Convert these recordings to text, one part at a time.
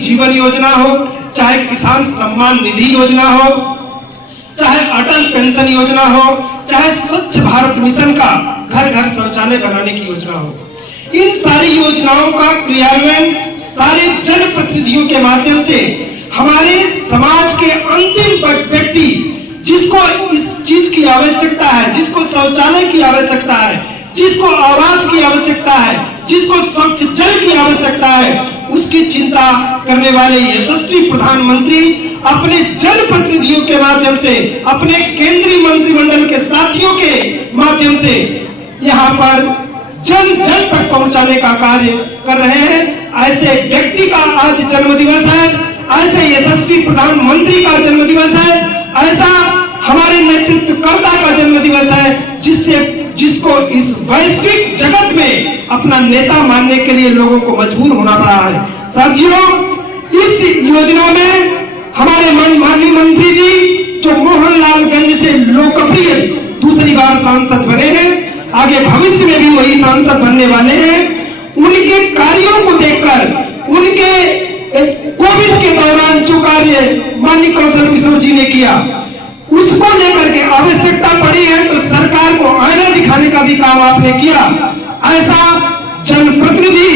जीवन योजना हो, चाहे किसान सम्मान निधि योजना हो, चाहे अटल पेंशन योजना हो, चाहे स्वच्छ भारत मिशन का घर घर शौचालय बनाने की योजना हो, इन सारी योजनाओं का क्रियान्वयन सारे जनप्रतिनिधियों के माध्यम से हमारे समाज के अंतिम व्यक्ति जिसको इस चीज की आवश्यकता है, जिसको शौचालय की आवश्यकता है, जिसको आवास की आवश्यकता है, जिसको स्वच्छ जल की आवश्यकता है, उसकी चिंता करने वाले यशस्वी प्रधानमंत्री अपने जनप्रतिनिधियों के माध्यम से, अपने केंद्रीय मंत्रिमंडल के साथियों के माध्यम से यहाँ पर जन जन तक पहुंचाने का कार्य कर रहे हैं। ऐसे व्यक्ति का आज जन्म दिवस है, ऐसे यशस्वी प्रधानमंत्री का जन्म दिवस है, ऐसा हमारे नेतृत्वकर्ता का जन्म दिवस है, जिसको इस वैश्विक जगत में अपना नेता मानने के लिए लोगों को मजबूर होना पड़ा है। साथियों, इस योजना में हमारे माननीय मंत्री जी जो मोहनलालगंज से लोकप्रिय दूसरी बार सांसद बने हैं, आगे भविष्य में भी वही सांसद बनने वाले हैं, उनके कार्यों को देखकर, उनके कोविड के दौरान जो कार्य माननीय कौशल किशोर जी ने किया, उसको लेकर के आवश्यकता पड़ी है तो सरकार को आईना दिखाने का भी काम आपने किया। ऐसा जनप्रतिनिधि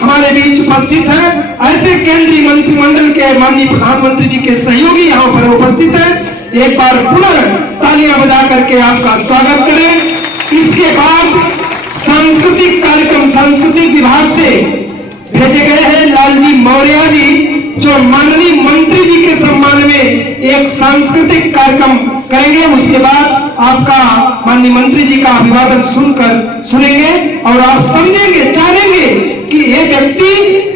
हमारे बीच उपस्थित है, ऐसे केंद्रीय मंत्रिमंडल के माननीय प्रधानमंत्री जी के सहयोगी यहाँ पर उपस्थित है। एक बार पुनः तालियां बजा करके आपका स्वागत करें। इसके बाद सांस्कृतिक कार्यक्रम सांस्कृतिक विभाग से भेजे गए हैं लालजी मौर्य जी, जो माननीय मंत्री जी के सम्मान में एक सांस्कृतिक कार्यक्रम करेंगे। उसके बाद आपका माननीय मंत्री जी का अभिवादन सुनेंगे और आप समझेंगे, जानेंगे कि ये व्यक्ति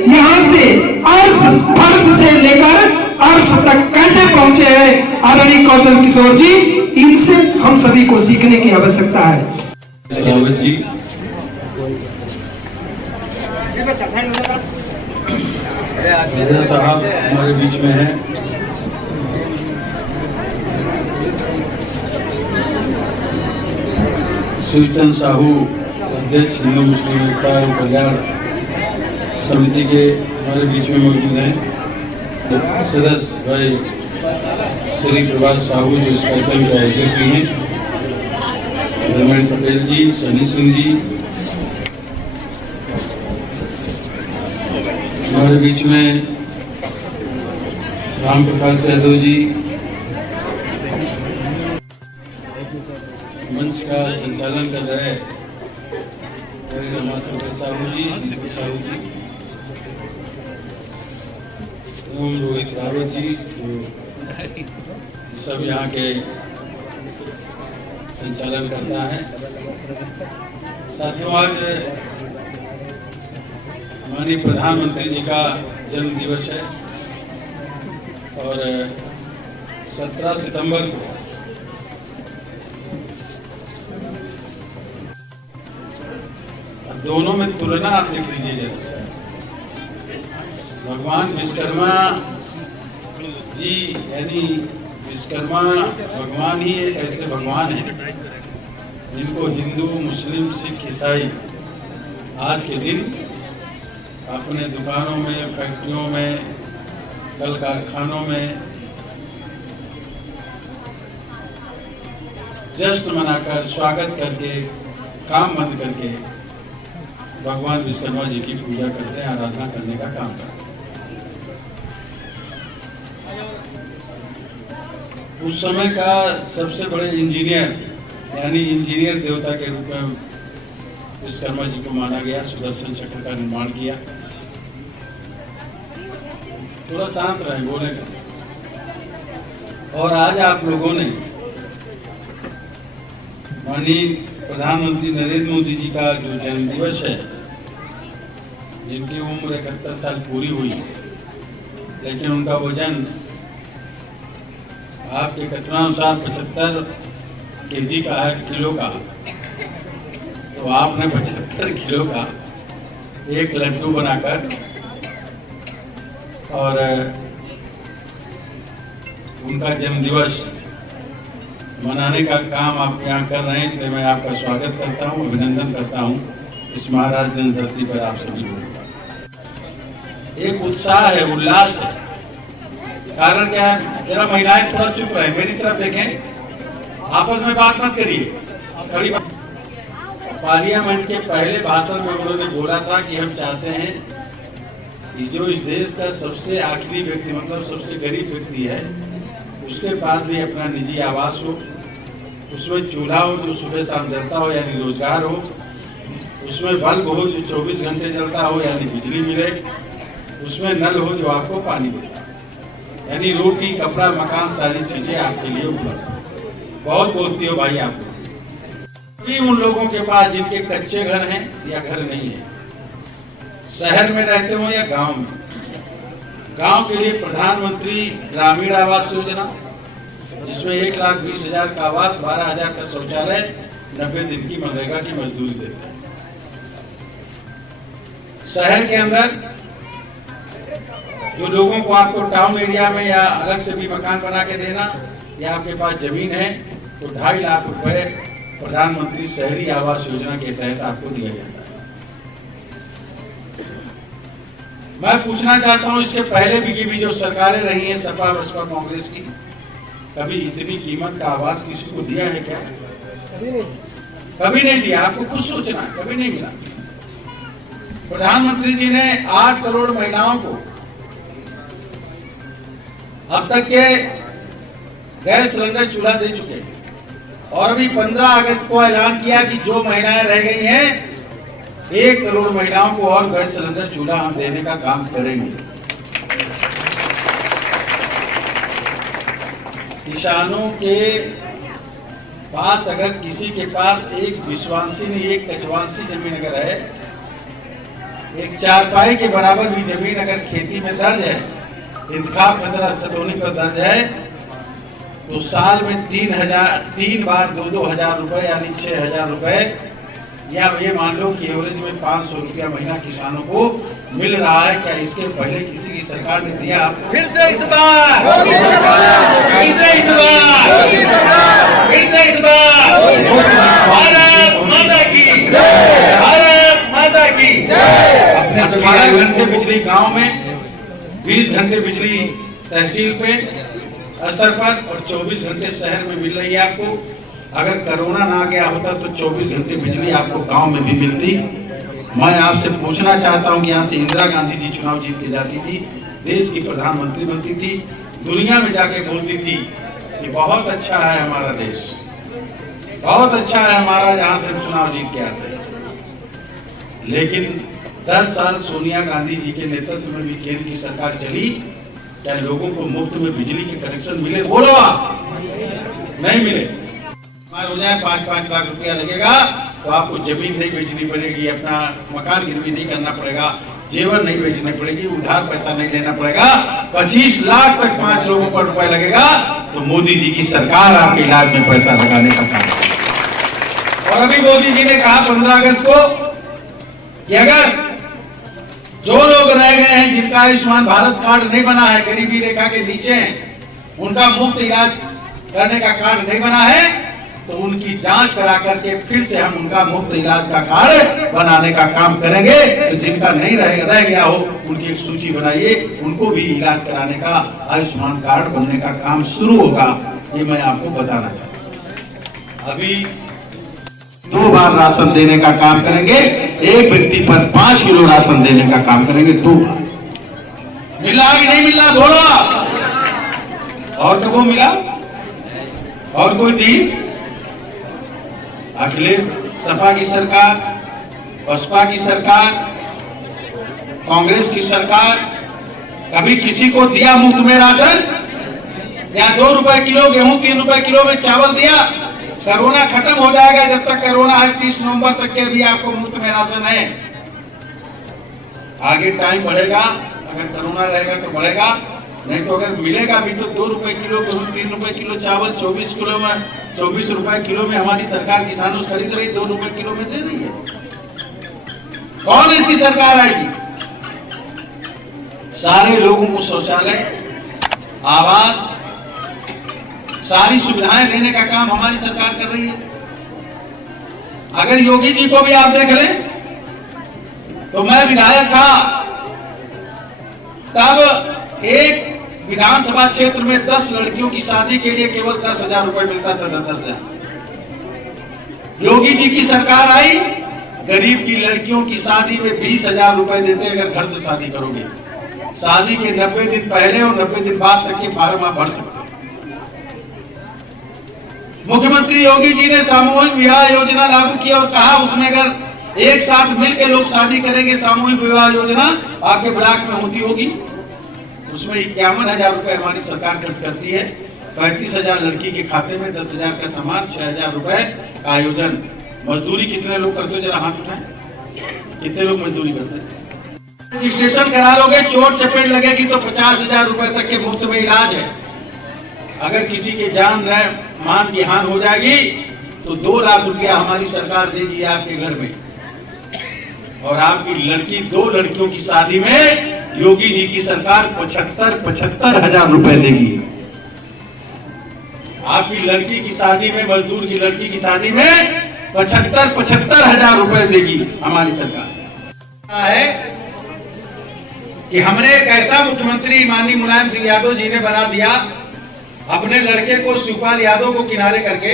यहाँ से फर्श से लेकर अर्श तक कैसे पहुंचे हैं। आदरणीय कौशल किशोर जी, इनसे हम सभी को सीखने की आवश्यकता है। जी साहब हमारे बीच में है, शिवचंद साहू अध्यक्ष हिंदू मुस्लिम एकता कल्याण समिति के हमारे बीच में मौजूद हैं। सदस्य भाई श्री प्रभाष साहू जो इस कार्यक्रम के आयोजक भी हैं, रमेश पटेल जी, सनी सिंह जी, हमारे बीच में राम प्रकाश यादव जी, मंच का संचालन कर रहे साहू जी, दीपक साहू जी एवं रोहित रावत जी, सब यहाँ के संचालन करता है। साथियों, आज माननीय प्रधानमंत्री जी का जन्म दिवस है और 17 सितंबर को दोनों में तुलना आप देख लीजिए जरा। भगवान विश्वकर्मा जी यानी विश्वकर्मा भगवान ही एक ऐसे भगवान हैं जिनको हिंदू, मुस्लिम, सिख, ईसाई आज के दिन अपने दुकानों में, फैक्ट्रियों में, कल कारखानों में जश्न मनाकर, स्वागत करके, काम बंद करके भगवान विश्वकर्मा जी की पूजा करते हैं, आराधना करने का काम करते हैं। उस समय का सबसे बड़े इंजीनियर यानी इंजीनियर देवता के रूप में विश्वकर्मा जी को माना गया। सुदर्शन चक्र का निर्माण किया। थोड़ा शांत रहे, बोले। और आज आप लोगों ने माननीय प्रधानमंत्री नरेंद्र मोदी जी का जो जन्म दिवस है, जिनकी उम्र 71 साल पूरी हुई, लेकिन उनका वजन आपके कथनानुसार 75 केजी का है, किलो का। तो आपने 75 किलो का एक लड्डू बनाकर और उनका जन्म दिवस मनाने का काम आप यहाँ कर रहे हैं, इसलिए मैं आपका स्वागत करता हूँ, अभिनंदन करता हूँ इस महाराज जन्म धरती पर आप सभी लोगों का। एक उत्साह है, उल्लास है। कारण क्या है? जरा महिलाएं थोड़ा चुप रहे, मेरी तरफ देखें, आपस में बात मत करिए। पार्लियामेंट के पहले भाषण में उन्होंने बोला था कि हम चाहते हैं कि जो इस देश का सबसे आखिरी व्यक्ति, मतलब सबसे गरीब व्यक्ति है, उसके पास भी अपना निजी आवास हो, उसमें चूल्हा हो जो सुबह शाम जलता हो यानी रोजगार हो, उसमें बल्ब हो जो 24 घंटे जलता हो यानी बिजली मिले, उसमें नल हो जो आपको पानी दे, यानी रोटी, कपड़ा, मकान, सारी चीजें आपके लिए उपलब्ध। बहुत बोलती हो भाई आपको कि उन लोगों के पास जिनके कच्चे घर हैं या घर नहीं है, शहर में रहते हो या गांव में, गांव के लिए प्रधानमंत्री ग्रामीण आवास योजना, जिसमें 1,20,000 का आवास, 12,000 का शौचालय, 90 दिन की मनरेगा की मजदूरी देते हैं। शहर के अंदर जो लोगों को आपको टाउन एरिया में या अलग से भी मकान बना के देना, या आपके पास जमीन है तो 2.5 लाख रुपए प्रधानमंत्री शहरी आवास योजना के तहत आपको दिया जाता है। मैं पूछना चाहता हूं, इसके पहले भी जो सरकारें रही हैं सपा बसपा कांग्रेस की, कभी इतनी कीमत का आवास किसी को दिया है क्या? कभी नहीं दिया। आपको खुद सोचना, कभी नहीं मिला। प्रधानमंत्री जी ने 8 करोड़ महिलाओं को अब तक के गैस सिलेंडर चूल्हा दे चुके हैं, और अभी 15 अगस्त को ऐलान किया कि जो महिलाएं रह गई हैं 1 करोड़ महिलाओं को और गैस सिलेंडर चूल्हा हम देने का काम करेंगे। किसानों के पास अगर किसी के पास एक विश्वासी नहीं, एक कचवांसी जमीन अगर है, एक चारपाई के बराबर भी जमीन अगर खेती में दर्ज है, इंतखाब फसल खतौनी पर दर्ज है, तो साल में 3 बार 2,000 रुपए यानी 6,000 रुपए, या ये मान लो कि एवरेज में 500 रुपया महीना किसानों को मिल रहा है। क्या इसके पहले किसी की सरकार ने दिया? फिर से इस बार, भारत माता की, भारत माता की। अपने 12 घंटे बिजली गांव में, 20 घंटे बिजली तहसील पे स्तर पर, और 24 घंटे शहर में मिल रही है आपको। अगर कोरोना ना गया होता तो 24 घंटे बिजली आपको गांव में भी मिलती। मैं आपसे पूछना चाहता हूं कि यहाँ से इंदिरा गांधी जी चुनाव जीत के जाती थी, देश की प्रधानमंत्री बनती थी, दुनिया में जाके बोलती थी कि बहुत अच्छा है हमारा देश, बहुत अच्छा है हमारा, जहां से चुनाव जीत के आते हैं। लेकिन 10 साल सोनिया गांधी जी के नेतृत्व में भी केंद्र की सरकार चली, क्या लोगों को मुफ्त में बिजली के कनेक्शन मिले? बोलो आप, नहीं मिले। हो जाए 5-5 लाख रुपया लगेगा तो आपको जमीन नहीं बेचनी पड़ेगी, अपना मकान गिरवी नहीं करना पड़ेगा, जेवर नहीं बेचनी पड़ेगी, उधार पैसा नहीं लेना पड़ेगा। 25 लाख तक 5 लोगों पर रुपया लगेगा तो मोदी जी की सरकार आपके इलाज में पैसा लगाने का काम। और अभी मोदी जी ने कहा 15 अगस्त को कि अगर जो लोग रह गए हैं जिनका आयुष्मान भारत कार्ड नहीं बना है, गरीबी रेखा के नीचे हैं, उनका मुफ्त इलाज करने का कार्ड नहीं बना है, तो उनकी जांच करा करके फिर से हम उनका मुफ्त इलाज का कार्ड बनाने का काम करेंगे। तो जिनका नहीं रह गया हो उनकी एक सूची बनाइए, उनको भी इलाज कराने का आयुष्मान कार्ड बनने का काम शुरू होगा। ये मैं आपको बताना चाहता हूँ। अभी 2 बार राशन देने का काम करेंगे, एक व्यक्ति पर 5 किलो राशन देने का काम करेंगे। 2 बार मिला कि नहीं मिला? बोलो। और कब मिला? और कोई चीज? अखिलेश सपा की सरकार, बसपा की सरकार, कांग्रेस की सरकार कभी किसी को दिया मुफ्त में राशन? या 2 रुपए किलो गेहूं, 3 रुपए किलो में चावल दिया? कोरोना खत्म हो जाएगा, जब तक कोरोना है 30 नवंबर तक के भी आपको मुफ्त में राशन है। आगे टाइम बढ़ेगा, अगर कोरोना रहेगा तो बढ़ेगा, नहीं तो अगर मिलेगा भी तो 2 रुपए किलो गेहूं, 3 रुपए किलो चावल, 24 रुपए किलो में हमारी सरकार किसानों से खरीद रही, 2 रुपए किलो में दे रही है। कौन ऐसी सरकार आएगी? सारे लोगों को शौचालय, आवास, सारी सुविधाएं देने का काम हमारी सरकार कर रही है। अगर योगी जी को भी आप देख लें तो मैं विधायक था तब एक विधानसभा क्षेत्र में 10 लड़कियों की शादी के लिए केवल 10,000 रुपए मिलता था। 10,000। योगी जी की सरकार आई, गरीब की लड़कियों की शादी में 20,000 रुपए देते अगर घर से शादी करोगे। शादी के 90 दिन पहले और 90 दिन बाद तक के फार्म आप भर सकते। मुख्यमंत्री योगी जी ने सामूहिक विवाह योजना लागू की और कहा उसमें अगर एक साथ मिलकर लोग शादी करेंगे, सामूहिक विवाह योजना आपके ब्लॉक में होती होगी, उसमें 51,000 रुपए हमारी सरकार खर्च करती है। 35,000 लड़की के खाते में, 10,000 का सामान, 6,000 रुपए का आयोजन। मजदूरी कितने लोग करते हो, जरा हाथ उठाएं, कितने लोग मजदूरी करते हैं? रजिस्ट्रेशन करा लोगे, चोट चपेट लगेगी तो 50,000 रुपए तक के मुफ्त में इलाज है। अगर किसी के जान मान की हानि हो जाएगी तो 2 लाख रुपया हमारी सरकार देगी आपके घर में। और आपकी लड़की, 2 लड़कियों की शादी में योगी जी की सरकार 75,000 रुपए देगी। आपकी लड़की की शादी में, मजदूर की लड़की की शादी में 75,000 रुपए देगी हमारी सरकार। है कि हमने एक ऐसा मुख्यमंत्री माननीय मुलायम सिंह यादव जी ने बना दिया, अपने लड़के को शिवपाल यादव को किनारे करके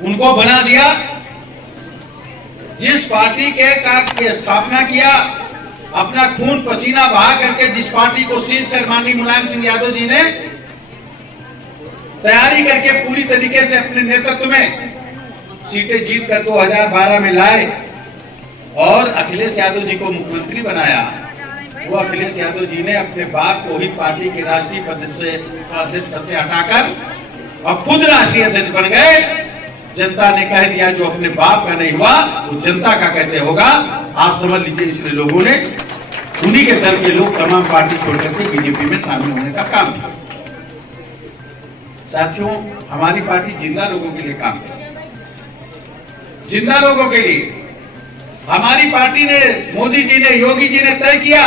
उनको बना दिया। जिस पार्टी के स्थापना किया, अपना खून पसीना बहा करके जिस पार्टी को सीज कर माननीय मुलायम सिंह यादव जी ने तैयारी करके पूरी तरीके से अपने नेतृत्व में सीटें जीत कर 2012 में लाए और अखिलेश यादव जी को मुख्यमंत्री बनाया। वो अखिलेश यादव जी ने अपने बाप को ही पार्टी के राष्ट्रीय अध्यक्ष पद से हटाकर और खुद राष्ट्रीय अध्यक्ष बन गए। जनता ने कह दिया जो अपने बाप का नहीं हुआ वो जनता का कैसे होगा, आप समझ लीजिए। इसलिए लोगों ने, उन्हीं के दल के लोग तमाम पार्टी छोड़कर के बीजेपी में शामिल होने का काम किया। साथियों, हमारी पार्टी जिंदा लोगों के लिए काम करती है, जिंदा लोगों के लिए। हमारी पार्टी ने, मोदी जी ने, योगी जी ने तय किया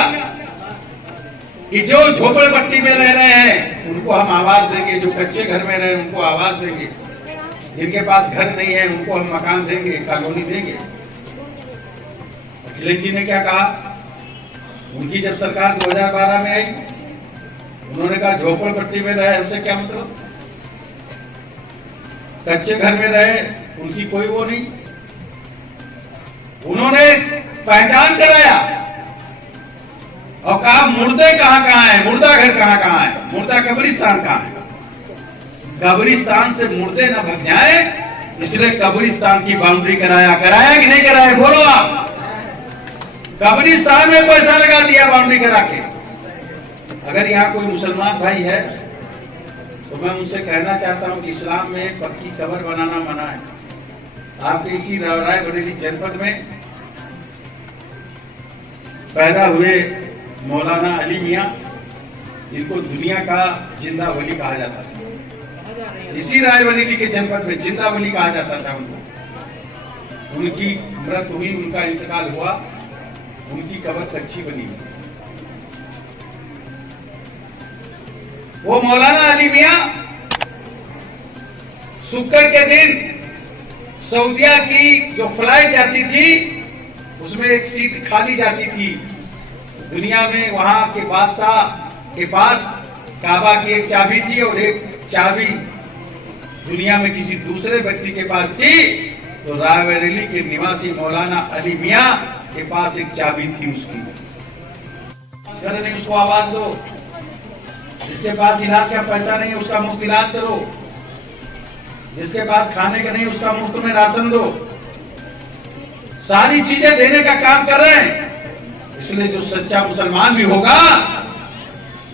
कि जो झोपड़पट्टी में रह रहे हैं उनको हम आवाज देंगे, जो कच्चे घर में रहे उनको आवाज देंगे, जिनके पास घर नहीं है उनको हम मकान देंगे, कॉलोनी देंगे। अखिलेश जी ने क्या कहा, उनकी जब सरकार 2012 में आई, उन्होंने कहा झोपड़पट्टी में रहे हमसे क्या मतलब, कच्चे घर में रहे उनकी कोई वो नहीं। उन्होंने पहचान कराया और कहा मुर्दे कहां कहां है, मुर्दा घर कहां कहां है, मुर्दा कब्रिस्तान कहां है। कब्रिस्तान से मुर्दे न भग जाए, इसलिए कब्रिस्तान की बाउंड्री कराया कि नहीं कराया, बोलो आप। कब्रिस्तान में पैसा लगा दिया बाउंड्री करा के। अगर यहाँ कोई मुसलमान भाई है तो मैं उनसे कहना चाहता हूं कि इस्लाम में पक्की कब्र बनाना मना है। आपके इसी रायबरेली जनपद में पैदा हुए मौलाना अली मियां, जिनको दुनिया का जिंदा वली कहा जाता था, इसी रायबरेली के जनपद में जिंदा वली कहा जाता था उनको। उनकी मृत हुई, उनका इंतकाल हुआ, उनकी कब्र कच्ची बनी। वो मौलाना अली मियां शुक्र के दिन सऊदिया की जो फ्लाइट जाती थी उसमें एक सीट खाली जाती थी। दुनिया में वहां के बादशाह के पास काबा की एक चाबी थी और एक चाबी दुनिया में किसी दूसरे व्यक्ति के पास थी, तो रायबरेली के निवासी मौलाना अली मियां के पास एक चाबी थी उसकी। अगर नहीं उसको आवाज दो, जिसके पास इलाज का पैसा नहीं उसका मुफ्त इलाज करो, जिसके पास खाने का नहीं उसका मुफ्त में राशन दो, सारी चीजें देने का काम कर रहे हैं। इसलिए जो सच्चा मुसलमान भी होगा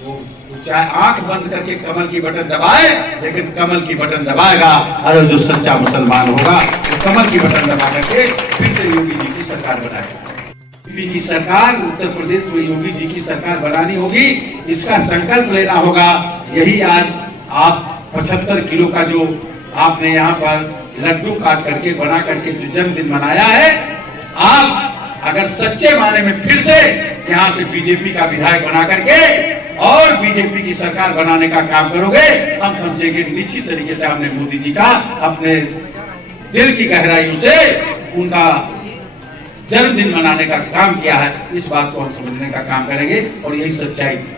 वो चाहे आंख बंद करके कमल की बटन दबाए, लेकिन कमल की बटन दबाएगा। और जो सच्चा मुसलमान होगा वो कमल की बटन दबा करके फिर से योगी जी की सरकार बनाएगा। योगी जी की सरकार, उत्तर प्रदेश में योगी जी की सरकार बनानी होगी, इसका संकल्प लेना होगा। यही आज आप 75 किलो का जो आपने यहाँ पर लड्डू काट करके बना करके जो जन्मदिन मनाया है, आप अगर सच्चे माने में फिर से यहाँ से बीजेपी का विधायक बना करके और बीजेपी की सरकार बनाने का काम करोगे, हम समझेंगे निश्चित तरीके से आपने मोदी जी का अपने दिल की गहराइयों से उनका जन्मदिन मनाने का काम किया है, इस बात को हम समझने का काम करेंगे और यही सच्चाई है।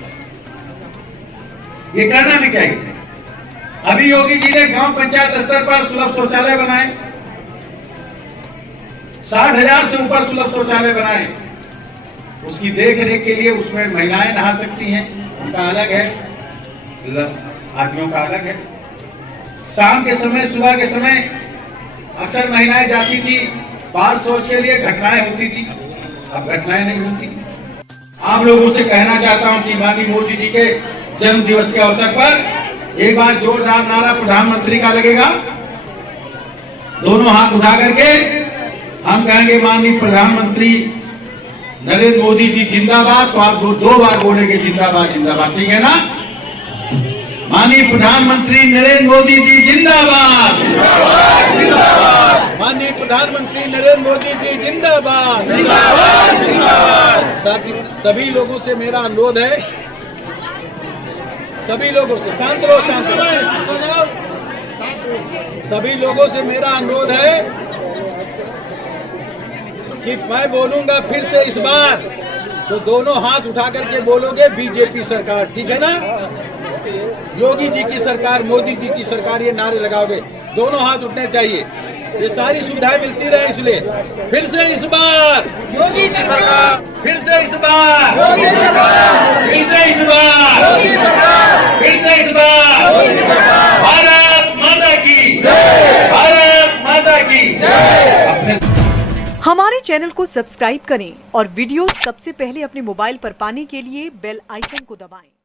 ये करना भी चाहिए। अभी योगी जी ने गांव पंचायत स्तर पर सुलभ शौचालय बनाए, 60,000 से ऊपर सुलभ शौचालय बनाए। उसकी देख रेख के लिए उसमें महिलाएं नहा सकती हैं, उनका अलग है, आदमियों का अलग है। शाम के समय, सुबह के समय अक्सर महिलाएं जाती थी बाहर शौच के लिए, घटनाएं होती थी, अब घटनाएं नहीं होती। आप लोगों से कहना चाहता हूं कि माननीय मोदी जी के जन्म दिवस के अवसर पर एक बार जोरदार नारा प्रधानमंत्री का लगेगा। दोनों हाथ उठा करके हम कहेंगे माननीय प्रधानमंत्री नरेंद्र मोदी जी जिंदाबाद। तो आप दो बार बोलेंगे जिंदाबाद जिंदाबाद, ठीक है ना? माननीय प्रधानमंत्री नरेंद्र मोदी जी जिंदाबाद, माननीय प्रधानमंत्री नरेंद्र मोदी जी जिंदाबाद। सभी लोगों से मेरा अनुरोध है, सभी लोगों से शांत रहो, शांत रहो। सभी लोगों से मेरा अनुरोध है कि मैं बोलूंगा फिर से इस बार, तो दोनों हाथ उठा करके बोलोगे बीजेपी सरकार, ठीक है ना? योगी जी की सरकार, मोदी जी की सरकार, ये नारे लगाओगे, दोनों हाथ उठने चाहिए। ये सारी सुविधाएं मिलती रहे, इसलिए फिर से इस बार योगी सरकार, फिर से इस बार योगी सरकार, फिर से इस बार योगी सरकार, फिर से इस बार योगी सरकार। भारत माता की जय, भारत माता की जय। हमारे चैनल को सब्सक्राइब करें और वीडियो सबसे पहले अपने मोबाइल पर पाने के लिए बेल आइकन को दबाएं।